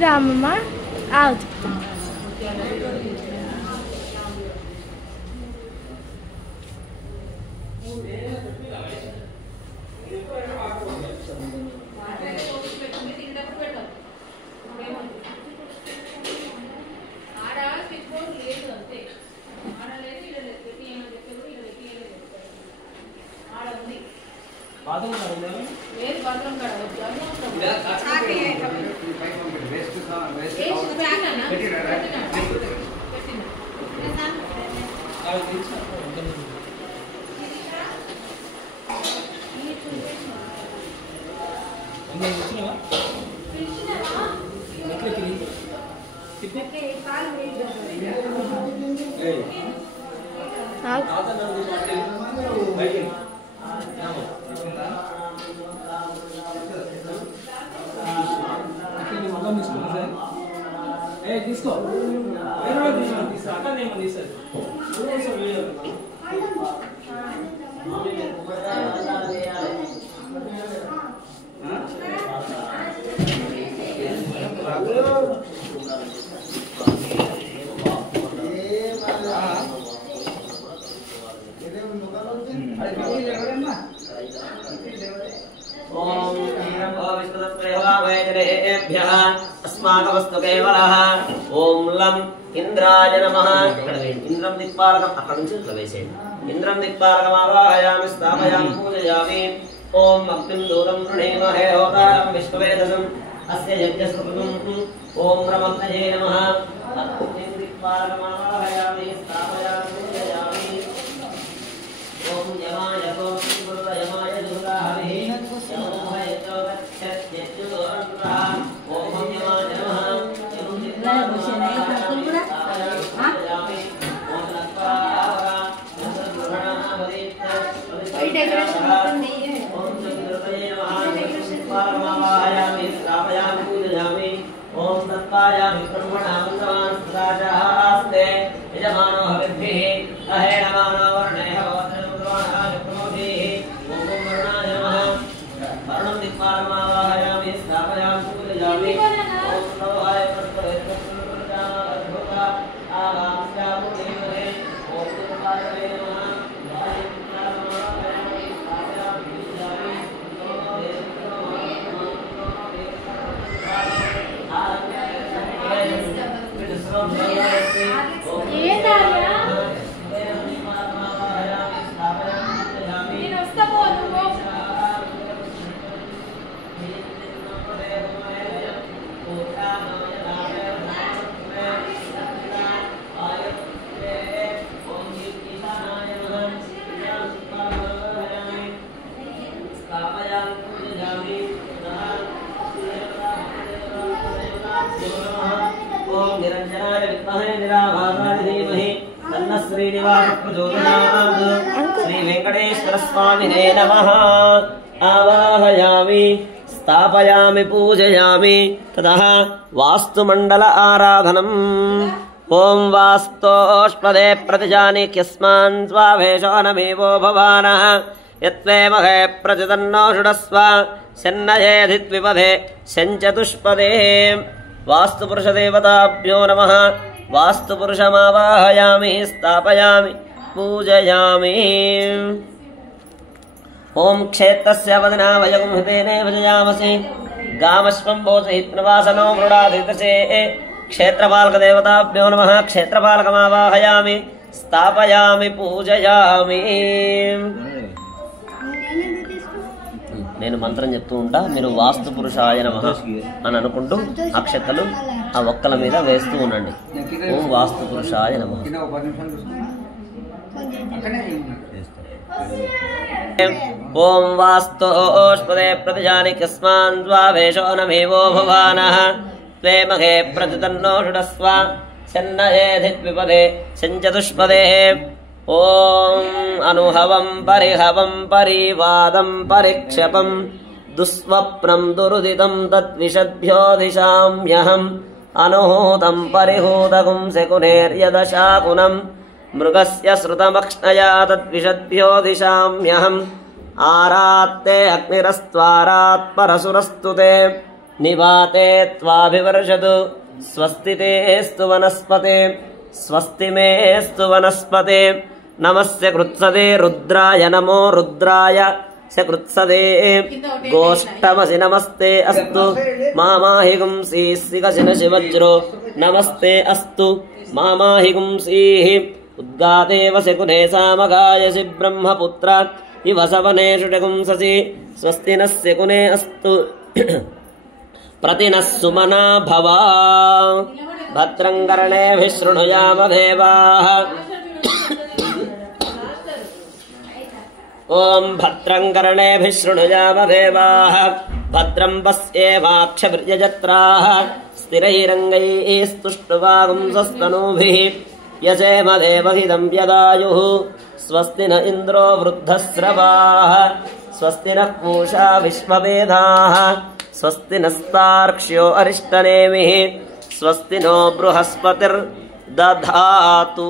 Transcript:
రామమ్మ ఆగు తీసుకో अस्माकमस्तु केवलः ओम लं इंद्राय नमः इंद्रं दिक्पालकम् अక్కడ నుంచి ప్రవేశించండి इंद्रं दिक्पालकमावाहयामि स्थापयामि पूजयामि ओम अग्निं दूतं प्रणेमहे होतारं विश्ववेदसं अस्य यज्ञस्वरूपं ओम ब्रह्मणये नमः अग्निं दिक्पालकमावाहयामि स्थापयामि पूजयामि ओम यमाय यमाय दुर्गाहरि यमाय ओम तत्पायामि ब्रह्मणामन्त्रवान् सदाचास्ते यजमानो हविर्भिः अहेणमानो वर्णेः वस्त्रमुद्रवाणः प्रमोदिः ओम वर्णाय नमः वर्णं दिक्पालकमावाहयामि स्थापयामि पूजयामि ओम नमोहाय प्रस्परेत्वस्मृताद्भुता आगास्यामुनिमहे ओम तत्पालवे नमः निरंजनाय विद्महे निराभासाय धीमहि तन्नः श्रीनिवासः प्रचोदयात् श्री वेंकटेश्वर स्वामिने नमः आवाहयामि स्थापयामि पूजयामि ततः वास्तुमण्डल आराधनम् ओम वास्तोष्पदे प्रतिजानीक्यस्मान् स्वावेशो नमेवो भवानः यत्वेमहे प्रतितन्नो षुडस्व शन्नयेधित्विपदे शञ्चतुष्पदे वास्तुपुरुषदेवताभ्यो नमः वास्तुपुरुषमावाहयामि स्थापयामि पूजयामि ओम क्षेत्रस्य वदना वयं हृदेने भजयामसि गामश्वं भोजहित्नवासनो मृडाधितसे क्षेत्रपालकदेवताभ्यो नमः क्षेत्रपालकमावाहयामि स्थापयामि पूजयामि నేను మంత్రం చెప్తూ ఉంటా మీరు వాస్తు పురుషాయ నమః అని అనుకుంటూ అక్షతలు ఆ ఒక్కల మీద వేస్తూ ఉండండి ఓం వాస్తు పురుషాయ నమః ఓం వాస్తోష్పదే ప్రతిజానికస్మాన్ ద్వావేషో నమేవో భవానః త్వేమహే ప్రతితన్నో షుడస్వ శన్నయేధిత్విపదే శంచతుష్పదే ఓం అనుహవం పరిహవం పరివాదం పరిక్షపం दुःस्वप्नं दुरुदितं तद्विषद्भ्यो दिशाम्यहम् अनुहूतं परिहूतकुं शकुनेर्यदशाकुनं मृगस्य श्रुतमक्ष्णया तद्विषद्भ्यो दिशाम्यहम् आरात्ते अग्निरस्त्वारात् परशुरस्तु ते निवाते त्वाभिवर्षतु स्वस्ति तेऽस्तु वनस्पते स्वस्ति मेऽस्तु वनस्पते नमस्य कृत्सदे रुद्राय नमो रुद्राय कृत्सदे गोष्ठमसि नमस्ते अस्तु मामाहि गुंसीः नमस्ते अस्तु मामाहि गुंसीः उद्गादेव शकुने सामगायसि ब्रह्मपुत्र इव सवनेषु जगुंससि स्वस्ति नः शकुने अस्तु प्रतिनः सुमना भवा भद्रं कर्णेभिः शृणुयाम देवाः ओम भद्रं कर्णेभिः शृणुयाम देवाः भद्रं पश्येमाक्षभिर्यजत्राः स्थिरैरङ्गैस्तुष्टुवागुंसस्तनूभिः यसेम देवहितं यदायुः स्वस्ति न इन्द्रो वृद्धस्रवाः स्वस्ति नः पूषा विश्ववेदाः स्वस्ति नस्तार्क्ष्यो अरिष्टनेमिः स्वस्ति नो बृहस्पतिर्दधातु।